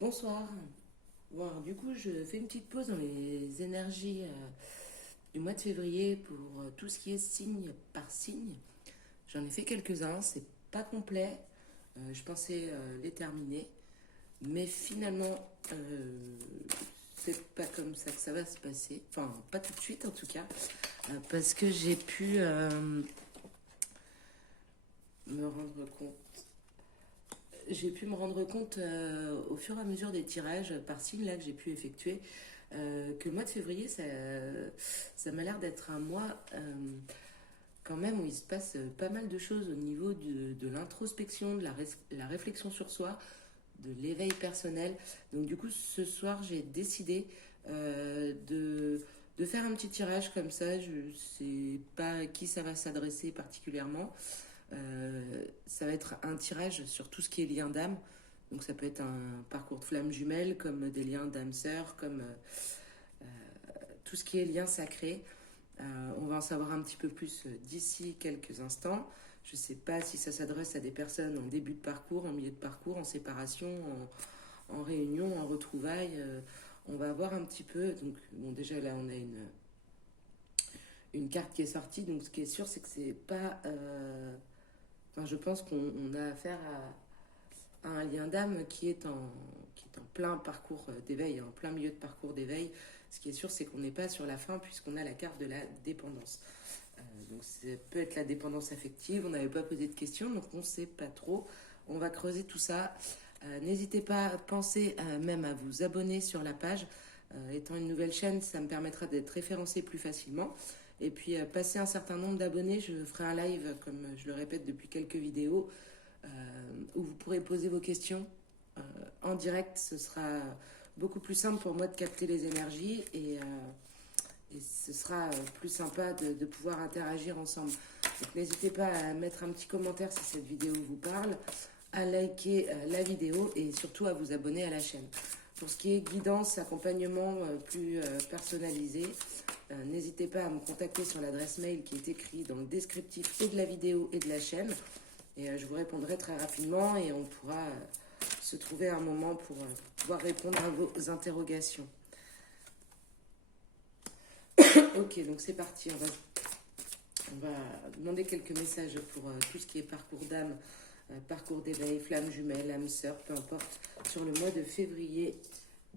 Bonsoir. Bon, alors, du coup, je fais une petite pause dans les énergies du mois de février pour tout ce qui est signe par signe. J'en ai fait quelques-uns, c'est pas complet. Je pensais les terminer, mais finalement, c'est pas comme ça que ça va se passer. Enfin, pas tout de suite en tout cas, parce que me rendre compte. J'ai pu me rendre compte au fur et à mesure des tirages par signe là que j'ai pu effectuer que le mois de février, ça m'a l'air d'être un mois quand même où il se passe pas mal de choses au niveau de l'introspection, de la réflexion sur soi, de l'éveil personnel. Donc du coup, ce soir, j'ai décidé de faire un petit tirage comme ça. Je sais pas à qui ça va s'adresser particulièrement. Ça va être un tirage sur tout ce qui est lien d'âme. Donc ça peut être un parcours de flamme jumelle, comme des liens d'âme sœur, comme tout ce qui est lien sacré. On va en savoir un petit peu plus d'ici quelques instants. Je ne sais pas si ça s'adresse à des personnes en début de parcours, en milieu de parcours, en séparation, en réunion, en retrouvailles. On va voir un petit peu. Donc, bon, déjà là, on a une carte qui est sortie. Donc, ce qui est sûr, c'est que c'est pas. Enfin, je pense qu'on a affaire à un lien d'âme qui est en plein parcours d'éveil, en plein milieu de parcours d'éveil. Ce qui est sûr, c'est qu'on n'est pas sur la fin puisqu'on a la carte de la dépendance. Donc ça peut être la dépendance affective, on n'avait pas posé de questions, donc on ne sait pas trop. On va creuser tout ça. N'hésitez pas à penser même à vous abonner sur la page. Étant une nouvelle chaîne, ça me permettra d'être référencé plus facilement. Et puis, passer un certain nombre d'abonnés, je ferai un live, comme je le répète depuis quelques vidéos, euh, où vous pourrez poser vos questions en direct. Ce sera beaucoup plus simple pour moi de capter les énergies et ce sera plus sympa de pouvoir interagir ensemble. Donc n'hésitez pas à mettre un petit commentaire si cette vidéo vous parle, à liker la vidéo et surtout à vous abonner à la chaîne. Pour ce qui est guidance, accompagnement plus personnalisé, n'hésitez pas à me contacter sur l'adresse mail qui est écrite dans le descriptif et de la vidéo et de la chaîne. Et je vous répondrai très rapidement et on pourra se trouver un moment pour pouvoir répondre à vos interrogations. Ok, donc c'est parti. On va demander quelques messages pour tout ce qui est parcours d'âme, parcours d'éveil, flamme jumelle, âme sœur, peu importe, sur le mois de février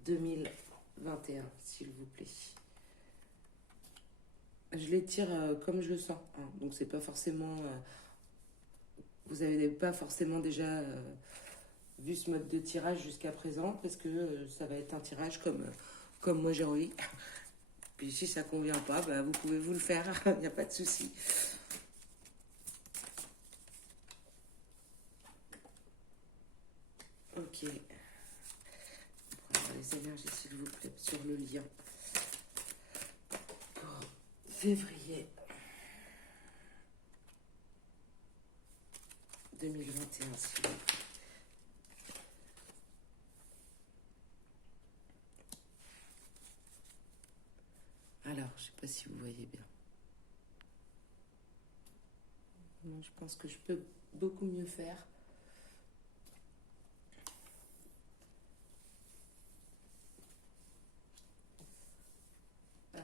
2021, s'il vous plaît. Je les tire comme je le sens, hein, donc c'est pas forcément. Vous n'avez pas forcément déjà vu ce mode de tirage jusqu'à présent, parce que ça va être un tirage comme moi j'ai envie. Puis si ça convient pas, bah, vous pouvez vous le faire, il n'y a pas de souci. Ok. On va voir les énergies, s'il vous plaît, sur le lien. Pour février 2021, s'il vous plaît. Alors, je sais pas si vous voyez bien. Je pense que je peux beaucoup mieux faire. Hop.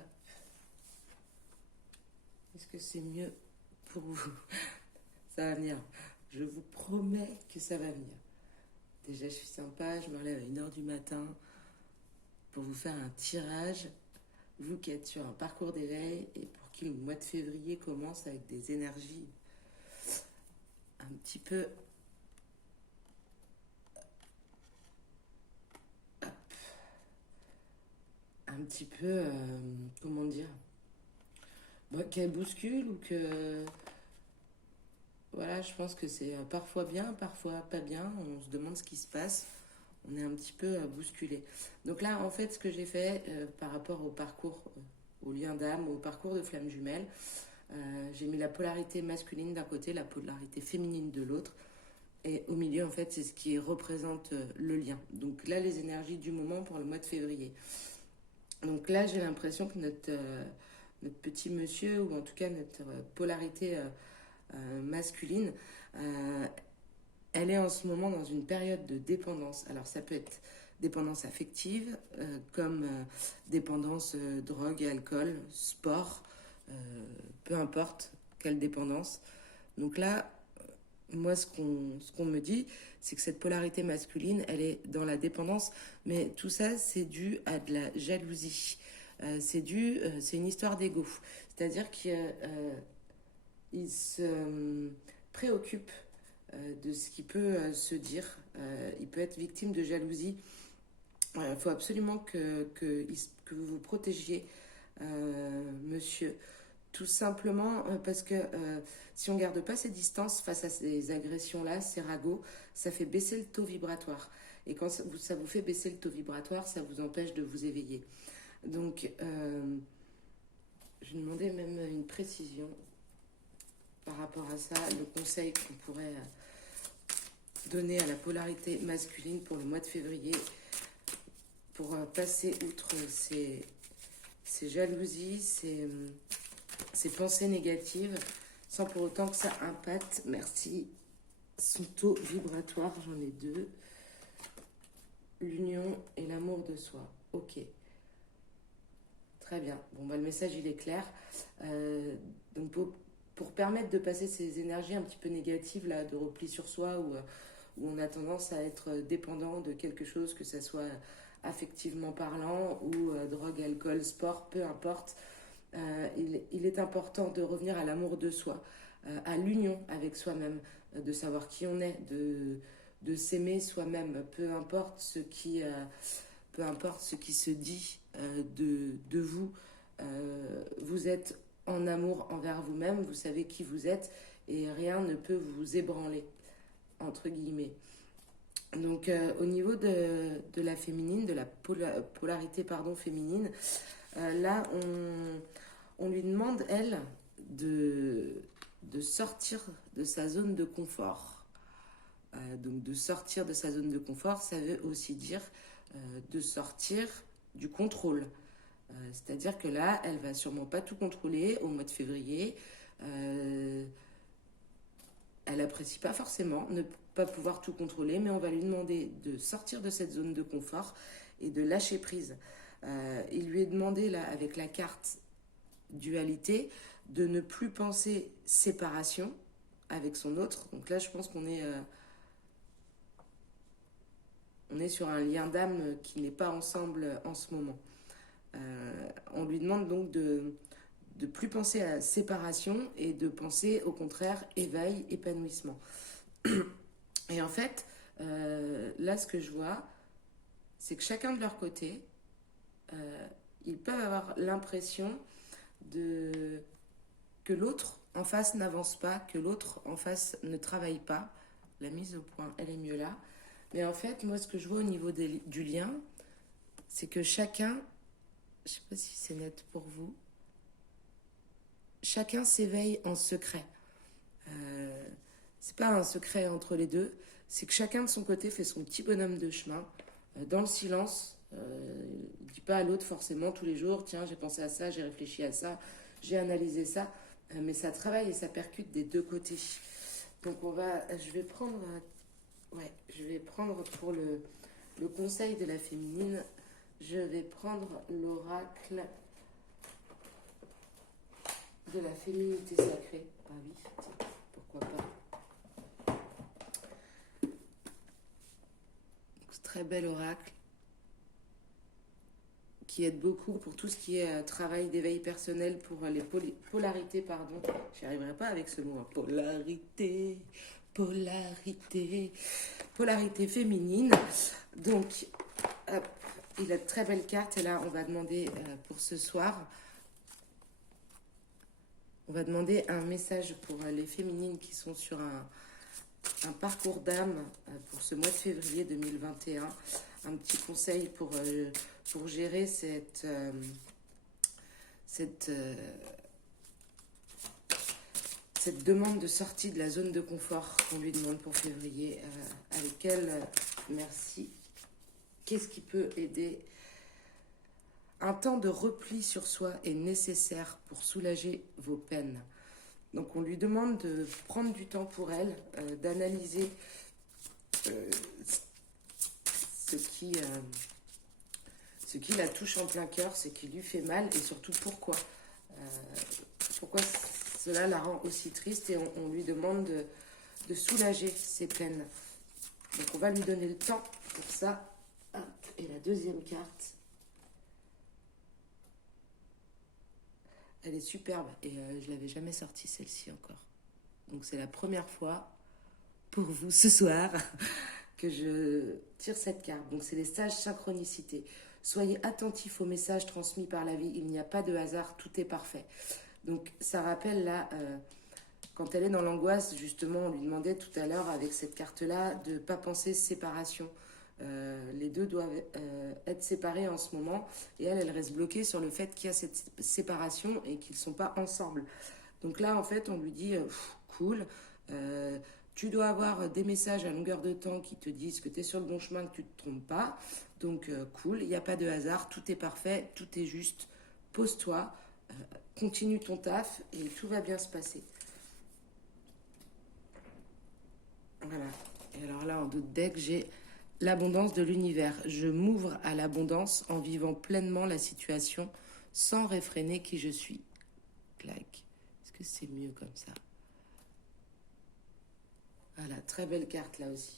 Est-ce que c'est mieux pour vous? Ça va venir. Je vous promets que ça va venir. Déjà, je suis sympa, je me relève à 1h du matin pour vous faire un tirage. Vous qui êtes sur un parcours d'éveil et pour qui le mois de février commence avec des énergies un petit peu comment dire, bah, qu'elle bouscule ou que, voilà, je pense que c'est parfois bien, parfois pas bien, on se demande ce qui se passe, on est un petit peu bousculé. Donc là, en fait, ce que j'ai fait par rapport au parcours, au lien d'âme, au parcours de flamme jumelle, j'ai mis la polarité masculine d'un côté, la polarité féminine de l'autre, et au milieu, en fait, c'est ce qui représente le lien. Donc là, les énergies du moment pour le mois de février. Donc là, j'ai l'impression que notre petit monsieur, ou en tout cas notre polarité masculine, euh, elle est en ce moment dans une période de dépendance. Alors ça peut être dépendance affective, comme dépendance drogue, alcool, sport, peu importe quelle dépendance. Donc là, moi, ce qu'on me dit, c'est que cette polarité masculine, elle est dans la dépendance, mais tout ça, c'est dû à de la jalousie. C'est une histoire d'ego. C'est-à-dire qu'il se préoccupe de ce qui peut se dire. Il peut être victime de jalousie. Il faut absolument que vous vous protégiez, monsieur. Tout simplement parce que si on ne garde pas ses distances face à ces agressions-là, ces ragots, ça fait baisser le taux vibratoire. Et quand ça vous fait baisser le taux vibratoire, ça vous empêche de vous éveiller. Donc, je demandais même une précision par rapport à ça, le conseil qu'on pourrait donner à la polarité masculine pour le mois de février, pour passer outre ces jalousies, ces pensées négatives, sans pour autant que ça impacte, merci, son taux vibratoire, j'en ai deux, l'union et l'amour de soi. Ok, très bien. Bon, bah, le message, il est clair. Donc, pour permettre de passer ces énergies un petit peu négatives, là, de repli sur soi, où on a tendance à être dépendant de quelque chose, que ça soit affectivement parlant, ou drogue, alcool, sport, peu importe, il est important de revenir à l'amour de soi, à l'union avec soi-même, de savoir qui on est, de s'aimer soi-même, peu importe ce qui se dit de vous. Vous êtes en amour envers vous-même, vous savez qui vous êtes et rien ne peut vous ébranler, entre guillemets. Donc au niveau de la féminine, de la polarité féminine, là on lui demande, elle, de sortir de sa zone de confort. Donc de sortir de sa zone de confort, ça veut aussi dire de sortir du contrôle. C'est-à-dire que là, elle va sûrement pas tout contrôler au mois de février. Elle apprécie pas forcément ne pas pouvoir tout contrôler, mais on va lui demander de sortir de cette zone de confort et de lâcher prise. Il lui est demandé, là, avec la carte dualité, de ne plus penser séparation avec son autre. Donc là, je pense qu'on est sur un lien d'âme qui n'est pas ensemble en ce moment. On lui demande donc de plus penser à séparation et de penser au contraire éveil, épanouissement. Et en fait, là, ce que je vois, c'est que chacun de leur côté, ils peuvent avoir l'impression que l'autre en face n'avance pas, que l'autre en face ne travaille pas. La mise au point, elle est mieux là. Mais en fait, moi, ce que je vois au niveau du lien, c'est que chacun, je ne sais pas si c'est net pour vous, chacun s'éveille en secret. C'est pas un secret entre les deux, c'est que chacun de son côté fait son petit bonhomme de chemin, dans le silence. Il ne dit pas à l'autre forcément tous les jours, tiens, j'ai pensé à ça, j'ai réfléchi à ça, j'ai analysé ça, mais ça travaille et ça percute des deux côtés. Donc je vais prendre pour le conseil de la féminine, je vais prendre l'oracle de la féminité sacrée. Ah oui, tiens, pourquoi pas. Très bel oracle qui aide beaucoup pour tout ce qui est travail d'éveil personnel, pour les polarités, pardon. J'y arriverai pas avec ce mot, hein. Polarité féminine. Donc, hop, il a de très belles cartes et là, on va demander pour ce soir, on va demander un message pour les féminines qui sont sur un parcours d'âme pour ce mois de février 2021. Un petit conseil pour gérer cette demande de sortie de la zone de confort qu'on lui demande pour février. Avec elle, merci. Qu'est-ce qui peut aider? Un temps de repli sur soi est nécessaire pour soulager vos peines. Donc on lui demande de prendre du temps pour elle, d'analyser ce ce qui la touche en plein cœur, ce qui lui fait mal et surtout pourquoi. Pourquoi cela la rend aussi triste et on lui demande de soulager ses peines. Donc on va lui donner le temps pour ça. Hop, et la deuxième carte, elle est superbe et je l'avais jamais sortie celle-ci encore. Donc c'est la première fois pour vous ce soir que je tire cette carte. Donc c'est les sages synchronicités. Soyez attentifs aux messages transmis par la vie. Il n'y a pas de hasard, tout est parfait. Donc ça rappelle là, quand elle est dans l'angoisse, justement, on lui demandait tout à l'heure avec cette carte-là de ne pas penser séparation. Les deux doivent être séparés en ce moment et elle reste bloquée sur le fait qu'il y a cette séparation et qu'ils ne sont pas ensemble. Donc là, en fait, on lui dit cool, tu dois avoir des messages à longueur de temps qui te disent que tu es sur le bon chemin, que tu ne te trompes pas. Donc cool, il n'y a pas de hasard, tout est parfait, tout est juste. Pose-toi, continue ton taf et tout va bien se passer. Voilà. Et alors là, en d'autres decks, j'ai l'abondance de l'univers. Je m'ouvre à l'abondance en vivant pleinement la situation sans réfréner qui je suis. Clac. Est-ce que c'est mieux comme ça? Voilà, très belle carte là aussi.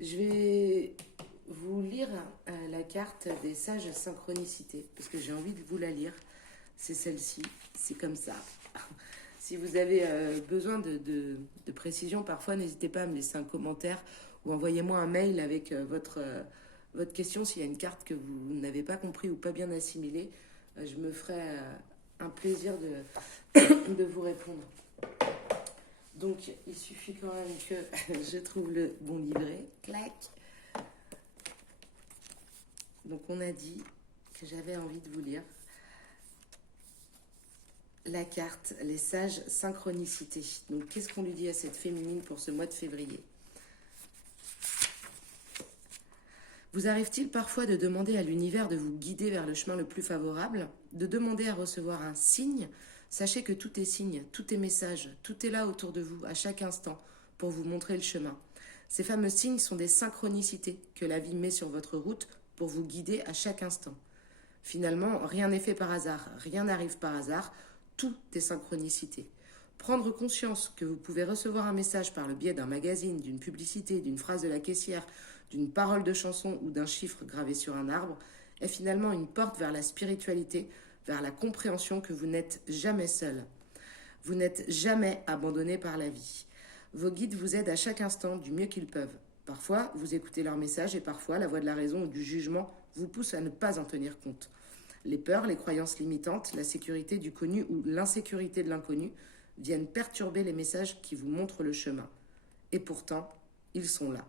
Je vais vous lire la carte des sages synchronicités parce que j'ai envie de vous la lire. C'est celle-ci, c'est comme ça. Si vous avez besoin de précision, parfois n'hésitez pas à me laisser un commentaire ou envoyez-moi un mail avec votre question s'il y a une carte que vous n'avez pas compris ou pas bien assimilée. Je me ferai un plaisir de vous répondre. Donc, il suffit quand même que je trouve le bon livret. Clac. Donc, on a dit que j'avais envie de vous lire la carte, les sages synchronicités. Donc, qu'est-ce qu'on lui dit à cette féminine pour ce mois de février? Vous arrive-t-il parfois de demander à l'univers de vous guider vers le chemin le plus favorable, de demander à recevoir un signe? Sachez que tout est signe, tout est message, tout est là autour de vous, à chaque instant, pour vous montrer le chemin. Ces fameux signes sont des synchronicités que la vie met sur votre route pour vous guider à chaque instant. Finalement, rien n'est fait par hasard, rien n'arrive par hasard, tout est synchronicité. Prendre conscience que vous pouvez recevoir un message par le biais d'un magazine, d'une publicité, d'une phrase de la caissière, d'une parole de chanson ou d'un chiffre gravé sur un arbre est finalement une porte vers la spiritualité, vers la compréhension que vous n'êtes jamais seul. Vous n'êtes jamais abandonné par la vie. Vos guides vous aident à chaque instant du mieux qu'ils peuvent. Parfois, vous écoutez leurs messages et parfois, la voix de la raison ou du jugement vous pousse à ne pas en tenir compte. Les peurs, les croyances limitantes, la sécurité du connu ou l'insécurité de l'inconnu viennent perturber les messages qui vous montrent le chemin. Et pourtant, ils sont là.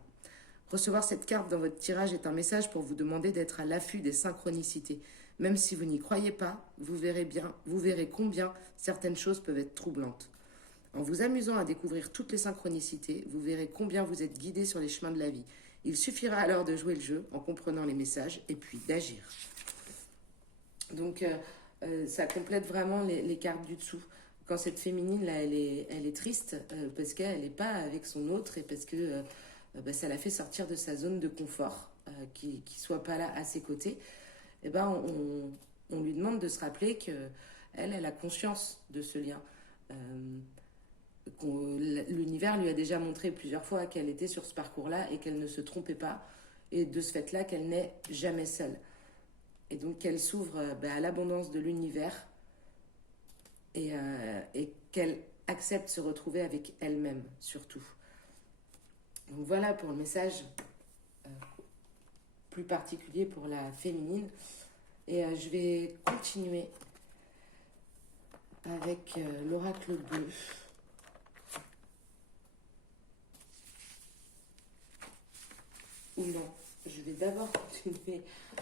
Recevoir cette carte dans votre tirage est un message pour vous demander d'être à l'affût des synchronicités. Même si vous n'y croyez pas, vous verrez combien certaines choses peuvent être troublantes. En vous amusant à découvrir toutes les synchronicités, vous verrez combien vous êtes guidé sur les chemins de la vie. Il suffira alors de jouer le jeu en comprenant les messages et puis d'agir. Donc ça complète vraiment les cartes du dessous. Quand cette féminine là, elle est triste parce qu'elle n'est pas avec son autre et parce que ça la fait sortir de sa zone de confort, qu'il ne soit pas là à ses côtés. Et on lui demande de se rappeler qu'elle a conscience de ce lien. L'univers lui a déjà montré plusieurs fois qu'elle était sur ce parcours-là et qu'elle ne se trompait pas. Et de ce fait-là, qu'elle n'est jamais seule. Et donc qu'elle s'ouvre à l'abondance de l'univers et qu'elle accepte de se retrouver avec elle-même, surtout. Donc voilà pour le message plus particulier pour la féminine. Et je vais continuer avec l'oracle bleu. Ou non, je vais d'abord continuer.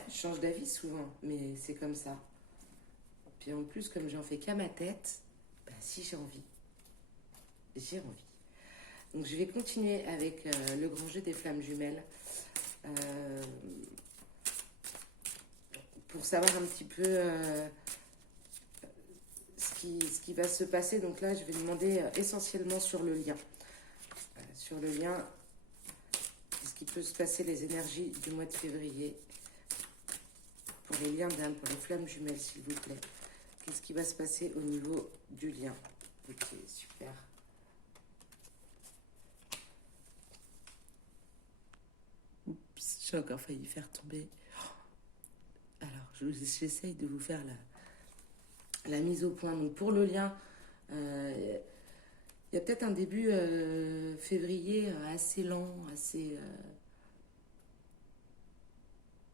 Je change d'avis souvent, mais c'est comme ça. Puis en plus, comme j'en fais qu'à ma tête, si j'ai envie, j'ai envie. Donc je vais continuer avec le grand jeu des flammes jumelles. Pour savoir un petit peu ce qui va se passer. Donc là, je vais demander essentiellement sur le lien. Sur le lien, qu'est-ce qui peut se passer les énergies du mois de février pour les liens d'âme, pour les flammes jumelles, s'il vous plaît. Qu'est-ce qui va se passer au niveau du lien? Ok, super. Oups, j'ai encore failli faire tomber. Alors, j'essaye de vous faire la mise au point. Donc, pour le lien, il y a peut-être un début février assez lent, assez...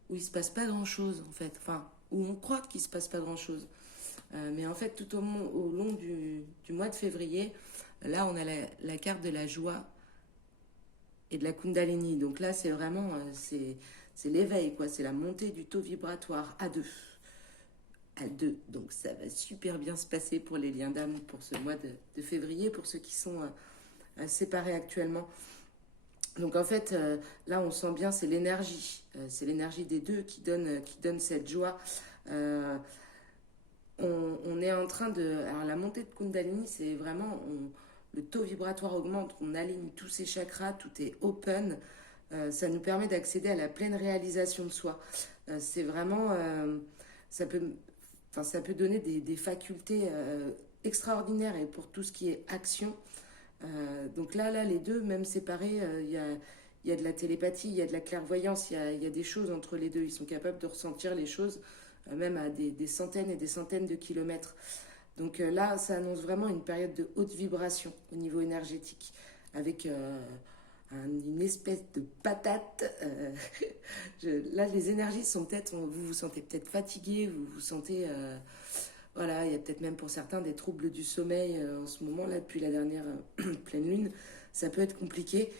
où il se passe pas grand-chose, en fait. Enfin, où on croit qu'il se passe pas grand-chose. Mais en fait, tout au long du mois de février, là, on a la carte de la joie et de la Kundalini. Donc là, c'est vraiment c'est l'éveil, quoi. C'est la montée du taux vibratoire à 2. À 2. Donc ça va super bien se passer pour les liens d'âme pour ce mois de février, pour ceux qui sont séparés actuellement. Donc en fait, là, on sent bien, c'est l'énergie. C'est l'énergie des deux qui donne cette joie. On est en train de... Alors la montée de Kundalini, c'est vraiment... le taux vibratoire augmente, on aligne tous ces chakras, tout est open. Ça nous permet d'accéder à la pleine réalisation de soi. C'est vraiment... ça peut donner des facultés extraordinaires et pour tout ce qui est action. Donc là, les deux, même séparés, il y a de la télépathie, il y a de la clairvoyance, il y a des choses entre les deux. Ils sont capables de ressentir les choses, même à des centaines et des centaines de kilomètres. Donc là, ça annonce vraiment une période de haute vibration au niveau énergétique, avec une espèce de patate. Là, les énergies sont peut-être, vous vous sentez peut-être fatigué, vous vous sentez... voilà, il y a peut-être même pour certains des troubles du sommeil en ce moment, là, depuis la dernière pleine lune. Ça peut être compliqué,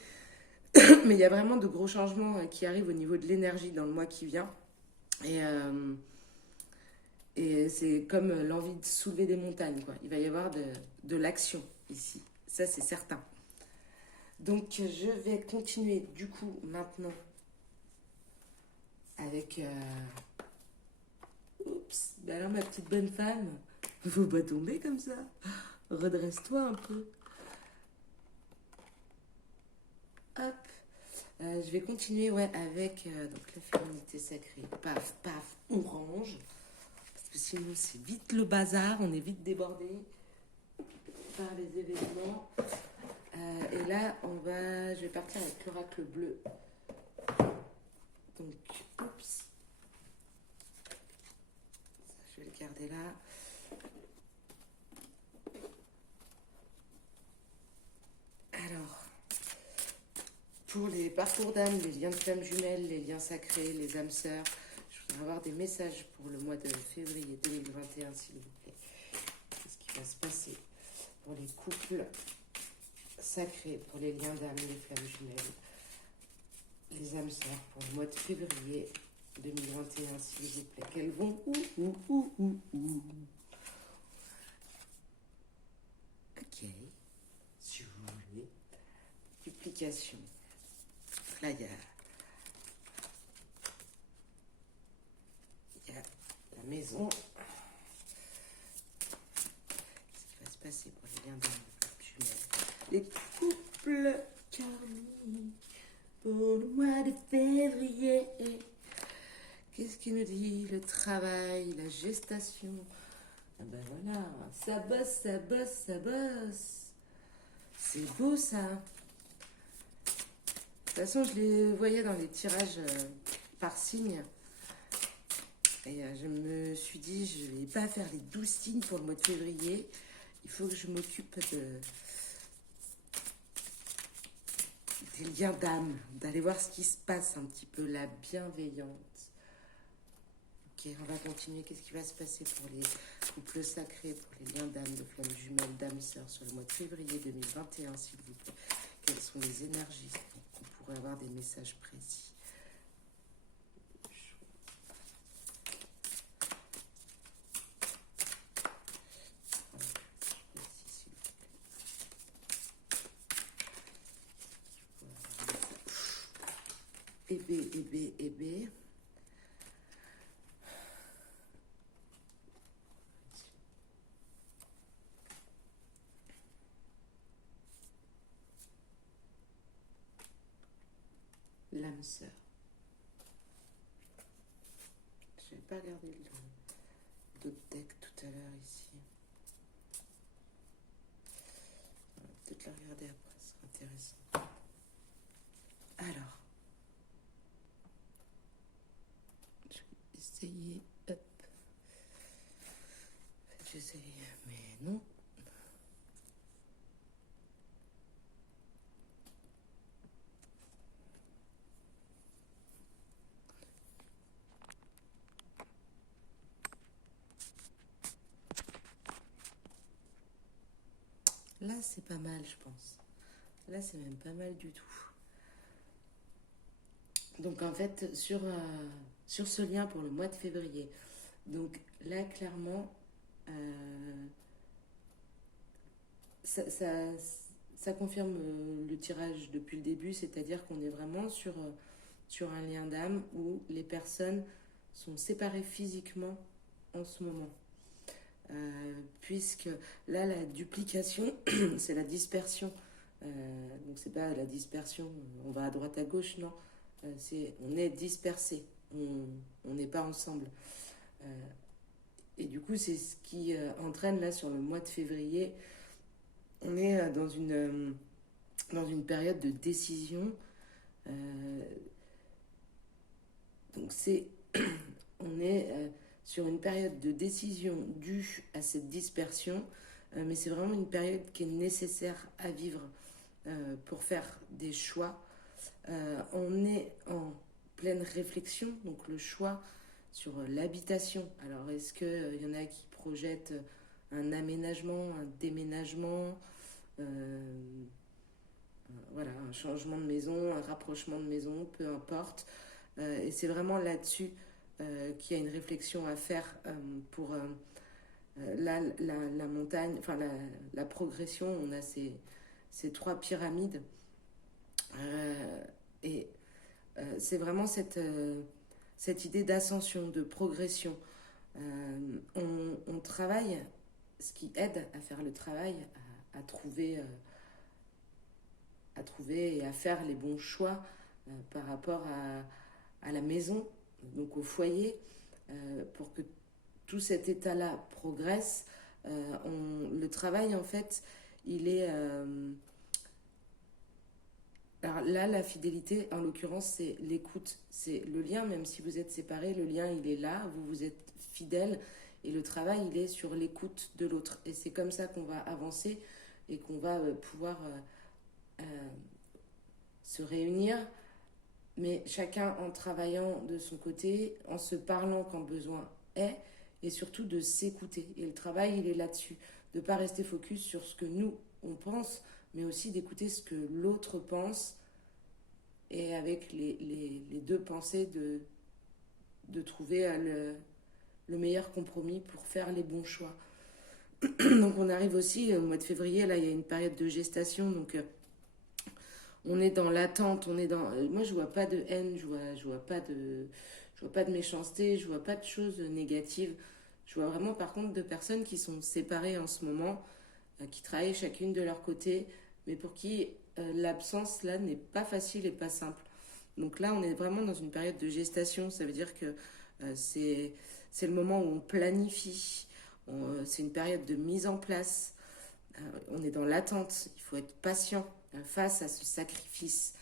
mais il y a vraiment de gros changements qui arrivent au niveau de l'énergie dans le mois qui vient. Et c'est comme l'envie de soulever des montagnes, quoi. Il va y avoir de l'action ici, ça c'est certain. Donc je vais continuer du coup maintenant avec... Oups, ben alors ma petite bonne femme, faut pas tomber comme ça. Redresse-toi un peu. Hop. Je vais continuer avec donc la féminité sacrée. Paf, paf, on range. Parce que sinon c'est vite le bazar, on est vite débordé par les événements. Et là, je vais partir avec l'oracle bleu. Donc, oups. Je vais le garder là. Alors, pour les parcours d'âme, les liens de flammes jumelles, les liens sacrés, les âmes sœurs, je voudrais avoir des messages pour le mois de février 2021, s'il vous plaît. Qu'est-ce qui va se passer pour les couples sacrés, pour les liens d'âme, les flammes jumelles, les âmes sœurs pour le mois de février 2021, s'il vous plaît. Qu'elles vont où. Ok. Si vous voulez. Duplication. Là, il y a la maison. Qu'est-ce qui va se passer pour les liens d'âme, jumelles, les couples karmiques pour le mois de février? Qu'est-ce qu'il nous dit? Le travail, la gestation. Ah ben voilà, ça bosse, ça bosse, ça bosse. C'est beau ça. De toute façon, je les voyais dans les tirages par signe. Et je me suis dit, je ne vais pas faire les 12 signes pour le mois de février. Il faut que je m'occupe des liens d'âme, d'aller voir ce qui se passe un petit peu, la bienveillance. Ok, on va continuer. Qu'est-ce qui va se passer pour les couples sacrés, pour les liens d'âme, de flammes jumelles, d'âmes sœurs sur le mois de février 2021, s'il vous plaît? Quelles sont les énergies qu'on pourrait avoir des messages précis? B. La l'âme sœur. Je n'avais pas regardé le deck tout à l'heure ici. On va peut-être la regarder après, ce sera intéressant. Alors, je vais essayer. Hop. J'essaye, mais non. Là, c'est pas mal, je pense. Là, c'est même pas mal du tout. Donc, en fait, sur ce lien pour le mois de février, donc là, clairement, ça, ça, ça confirme le tirage depuis le début, c'est-à-dire qu'on est vraiment sur un lien d'âme où les personnes sont séparées physiquement en ce moment. Puisque là, la duplication, c'est la dispersion. Donc, c'est pas la dispersion, on va à droite à gauche, non. On est dispersé, on n'est pas ensemble. Euh, et du coup, c'est ce qui entraîne là sur le mois de février. On est dans une période de décision. Euh, donc, on est sur une période de décision due à cette dispersion, mais c'est vraiment une période qui est nécessaire à vivre pour faire des choix. On est en pleine réflexion, donc le choix sur l'habitation. Alors, est-ce qu'il y en a qui projettent un aménagement, un déménagement, voilà, un changement de maison, un rapprochement de maison, peu importe. Et c'est vraiment là-dessus qu'il y a une réflexion à faire pour la montagne, enfin la progression. On a ces trois pyramides. Et c'est vraiment cette idée d'ascension, de progression. On travaille, ce qui aide à faire le travail, à trouver et à faire les bons choix par rapport à la maison, donc au foyer, pour que tout cet état-là progresse. Le travail, en fait, il est... alors là, la fidélité, en l'occurrence, c'est l'écoute, c'est le lien, même si vous êtes séparés, le lien, il est là, vous êtes fidèles, et le travail, il est sur l'écoute de l'autre. Et c'est comme ça qu'on va avancer et qu'on va pouvoir se réunir, mais chacun en travaillant de son côté, en se parlant quand besoin est, et surtout de s'écouter. Et le travail, il est là-dessus, de ne pas rester focus sur ce que nous, on pense, mais aussi d'écouter ce que l'autre pense, et avec les deux pensées, de trouver le meilleur compromis pour faire les bons choix. Donc on arrive aussi au mois de février, là il y a une période de gestation, donc on est dans l'attente, on est dans... Moi, je vois pas de haine, je vois pas de méchanceté, je vois pas de choses négatives. Je vois vraiment, par contre, de personnes qui sont séparées en ce moment, qui travaillent chacune de leur côté, mais pour qui l'absence, là, n'est pas facile et pas simple. Donc là, on est vraiment dans une période de gestation. Ça veut dire que c'est le moment où on planifie. C'est une période de mise en place. On est dans l'attente. Il faut être patient face à ce sacrifice.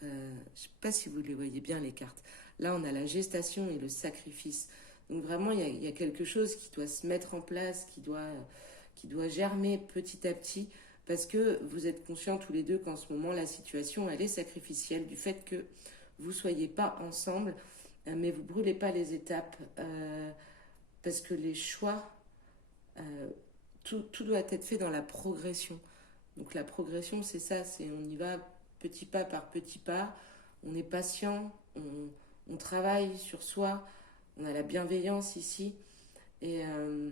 Je ne sais pas si vous les voyez bien, les cartes. Là, on a la gestation et le sacrifice. Donc vraiment, il y a quelque chose qui doit se mettre en place, qui doit germer petit à petit, parce que vous êtes conscients tous les deux qu'en ce moment, la situation, elle est sacrificielle, du fait que vous ne soyez pas ensemble, mais vous ne brûlez pas les étapes, parce que les choix, tout doit être fait dans la progression. Donc la progression, c'est ça, on y va petit pas par petit pas, on est patient, on travaille sur soi, on a la bienveillance ici, et, euh,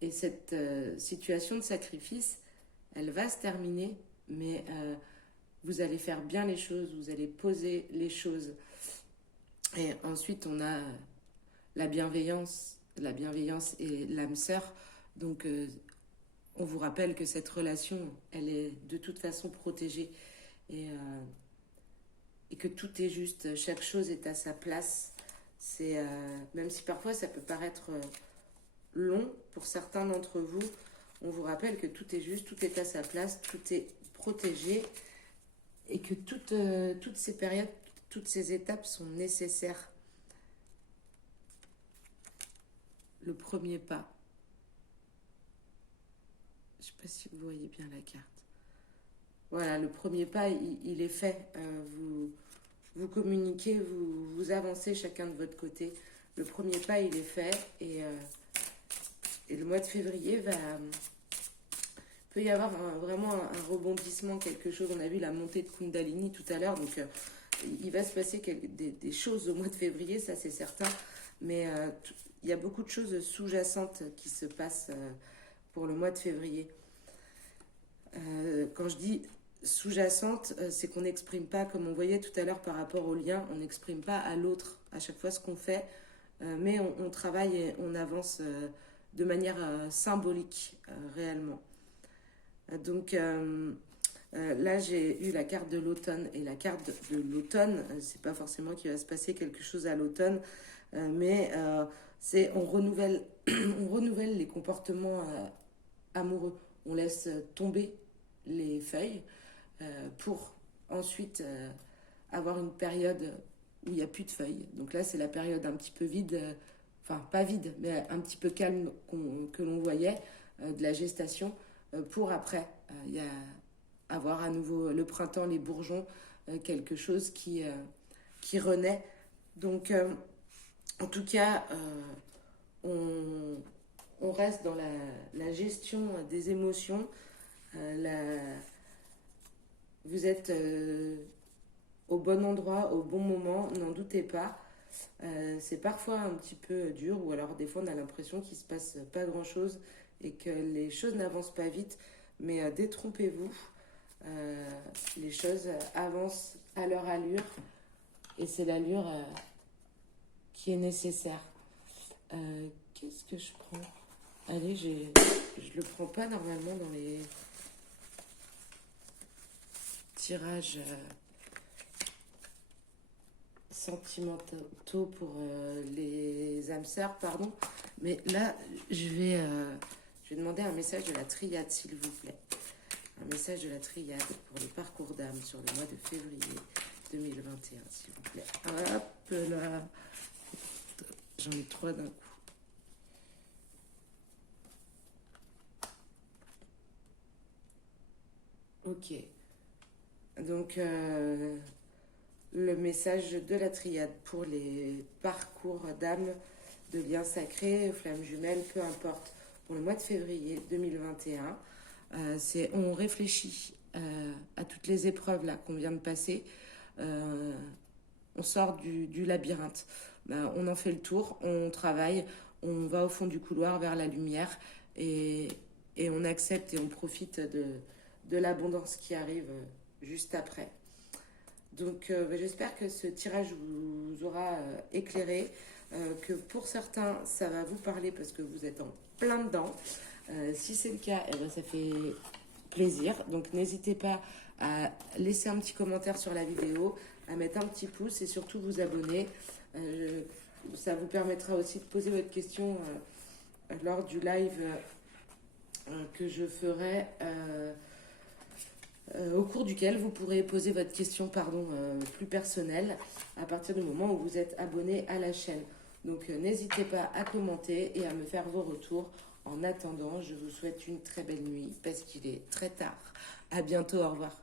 et cette situation de sacrifice, elle va se terminer, mais vous allez faire bien les choses, vous allez poser les choses. Et ensuite, on a la bienveillance et l'âme sœur. Donc, on vous rappelle que cette relation, elle est de toute façon protégée. Et et que tout est juste, chaque chose est à sa place. C'est même si parfois ça peut paraître long pour certains d'entre vous, on vous rappelle que tout est juste, tout est à sa place, tout est protégé et que toutes ces périodes, toutes ces étapes sont nécessaires. Le premier pas. Je ne sais pas si vous voyez bien la carte. Voilà, le premier pas, il est fait. Vous communiquez, vous avancez chacun de votre côté. Le premier pas, il est fait. Et le mois de février peut y avoir vraiment un rebondissement, quelque chose. On a vu la montée de Kundalini tout à l'heure. Donc, il va se passer des choses au mois de février, ça c'est certain. Mais il y a beaucoup de choses sous-jacentes qui se passent pour le mois de février. Quand je dis sous-jacente, c'est qu'on n'exprime pas, comme on voyait tout à l'heure par rapport au lien, on n'exprime pas à l'autre à chaque fois ce qu'on fait, mais on travaille et on avance de manière symbolique réellement. Donc là j'ai eu la carte de l'automne, et la carte de l'automne, c'est pas forcément qu'il va se passer quelque chose à l'automne, mais c'est on renouvelle, on renouvelle les comportements amoureux. On laisse tomber les feuilles pour ensuite avoir une période où il n'y a plus de feuilles. Donc là, c'est la période un petit peu vide, enfin pas vide, mais un petit peu calme que l'on voyait de la gestation pour après avoir à nouveau le printemps, les bourgeons, quelque chose qui renaît. Donc, en tout cas, on reste dans la gestion des émotions. Vous êtes au bon endroit, au bon moment, n'en doutez pas. C'est parfois un petit peu dur, ou alors des fois on a l'impression qu'il ne se passe pas grand-chose et que les choses n'avancent pas vite, mais détrompez-vous. Les choses avancent à leur allure, et c'est l'allure qui est nécessaire. Qu'est-ce que je prends ? Allez, je le prends pas normalement dans les tirages sentimentaux pour les âmes sœurs, pardon. Mais là, je vais demander un message de la triade, s'il vous plaît. Un message de la triade pour le parcours d'âme sur le mois de février 2021, s'il vous plaît. Hop là. J'en ai 3 d'un coup. Ok. Donc, le message de la triade pour les parcours d'âme, de liens sacrés, flammes jumelles, peu importe. Pour le mois de février 2021, on réfléchit à toutes les épreuves là qu'on vient de passer. On sort du labyrinthe. On en fait le tour, on travaille, on va au fond du couloir vers la lumière, et on accepte et on profite de l'abondance qui arrive juste après. Donc j'espère que ce tirage vous aura éclairé, que pour certains ça va vous parler parce que vous êtes en plein dedans. Si c'est le cas, eh ben, ça fait plaisir. Donc n'hésitez pas à laisser un petit commentaire sur la vidéo, à mettre un petit pouce et surtout vous abonner. Ça vous permettra aussi de poser votre question lors du live que je ferai, au cours duquel vous pourrez poser votre question plus personnelle à partir du moment où vous êtes abonné à la chaîne. Donc n'hésitez pas à commenter et à me faire vos retours. En attendant, je vous souhaite une très belle nuit parce qu'il est très tard. À bientôt, au revoir.